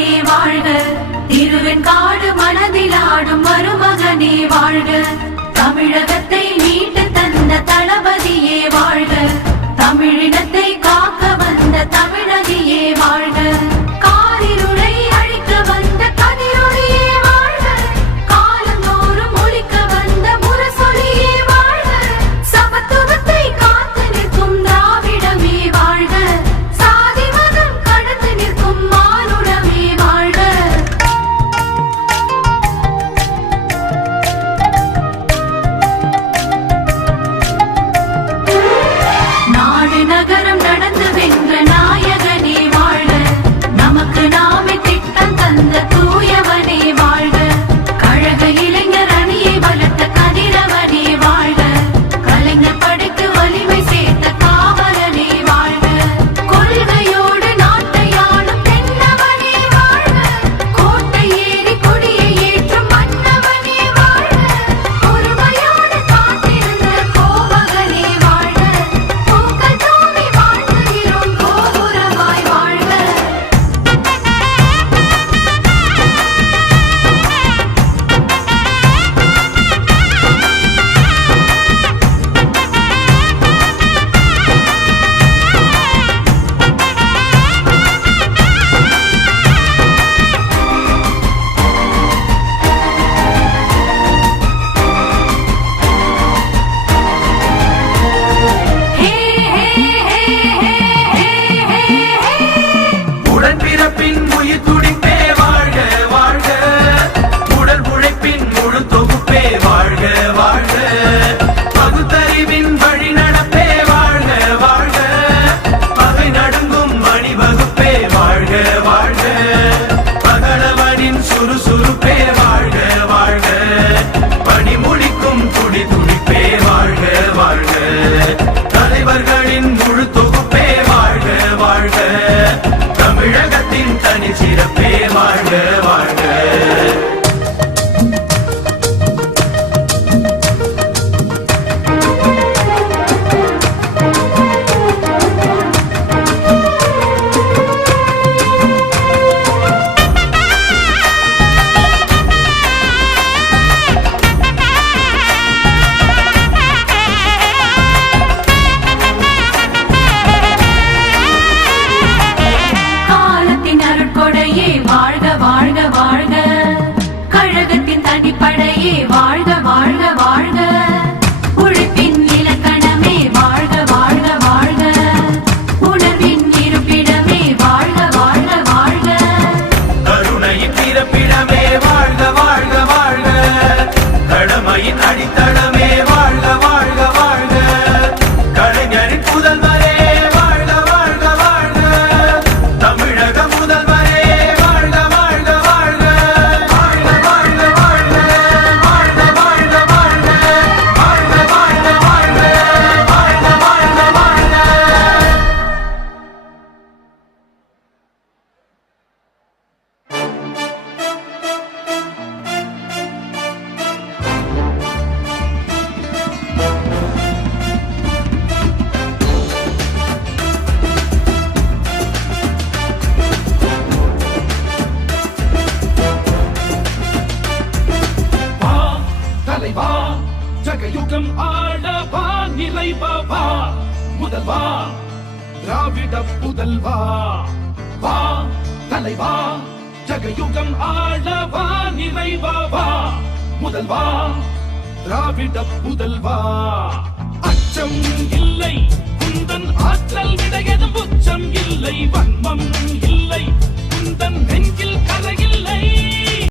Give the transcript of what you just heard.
மன்னவனே வாழ்க, திருவெண்காடு மனதில் ஆடும் மருமகனே வாழ்க, தமிழகத்தை மீட்டு தந்த தளபதியே வாழ்க, தமிழினத்தை காக்க வந்த தமிழகியே வாழ்க, காரிருளை அழிக்க வந்த கதிரொளியே வாழ்க, காலந்தோறும் ஒலிக்க வந்த முரசொலியே வாழ்க, சமத்துவத்தை காத்து நிற்கும் திராவிடமே வாழ்க, சாதி மதம் கடந்து நிற்கும் மானுடமே வாழ்க. நாடு நகரம் நடந்து வென்ற நாயகனே வாழ்க, நமக்கு நாமே திட்டம் தந்த தூயவனே வாழ்க, கழக இளைஞர் அணியை வளர்த்த கதிரவனே வாழ்க, கலைஞர் படைக்கு வலிமை சேர்த்த காவலனே வாழ்க, கொள்கையோடு நாட்டை ஆளும் தென்னவனே வாழ்க, கோட்டை ஏறி கொடியை ஏற்றும் மன்னவனே வாழ்க, பொறுமையோடு காத்திருந்த கோவகனே வாழ்க, பூக்கள் தூவி வாழ்த்துகிறோம் கோபுரமாய் வாழ்க. உடன்பிறப்பின் உயிர் துடிப்பே வாழ்க வாழ்க, உடல் உழைப்பின் முழு தொகுப்பே வாழ்க வாழ்க, பகுத்தறிவின் வழி நடப்பே வாழ்க வாழ்க, பகை நடுங்கும் மணிவகுப்பே வாழ்க வாழ்க, பகலவனின் சுறுசுறுப்பே வாழ்க வாழ்க, பணி முடிக்கும் துடி துடிப்பே வாழ்க வாழ்க, தலைவர்களின் முழு தொகுப்பே வாழ்க வாழ்க, தமிழகத்தின் தனி சிறப்பே வாழ்க வாழ்க. காலத்தின் அருட்கொடையே வாழ்க வாழ்க வாழ்க, கழகத்தின் தனிப்படையே வாழ்க வாழ்க வாழ்க, உழைப்பின் இலக்கணமே வாழ்க வாழ்க வாழ்க, உணர்வின் இருப்பிடமே வாழ்க வாழ்க வாழ்க, கருணையின் பிறப்பிடமே வாழ்க வாழ்க வாழ்க, கடமையின் அடித்தளமே வாழ்க வாழ்க வாழ்க, கலைஞரின் புதல்வரே வாழ்க வாழ்க வாழ்க, தமிழக முதல்வரே வாழ்க வாழ்க வாழ்க, வாழ்க வாழ்க வாழ்க, வாழ்க வாழ்க வாழ்க, வாழ்க வாழ்க வாழ்க, வாழ்க வாழ்க வாழ்க. வா தலைவா, ஜகயுகம் ஆளவா, நிலைவா வா, முதல்வா திராவிட புதல்வா, வா தலைவா, ஜகயுகம் ஆளவா, நிலைவா வா, முதல்வா திராவிட புதல்வா, அச்சம் இல்லை குந்தன் ஆற்றல் விடையதும் உச்சம் இல்லை, வன்மம் இல்லை குந்தன் நெஞ்சில் கரையில்லை.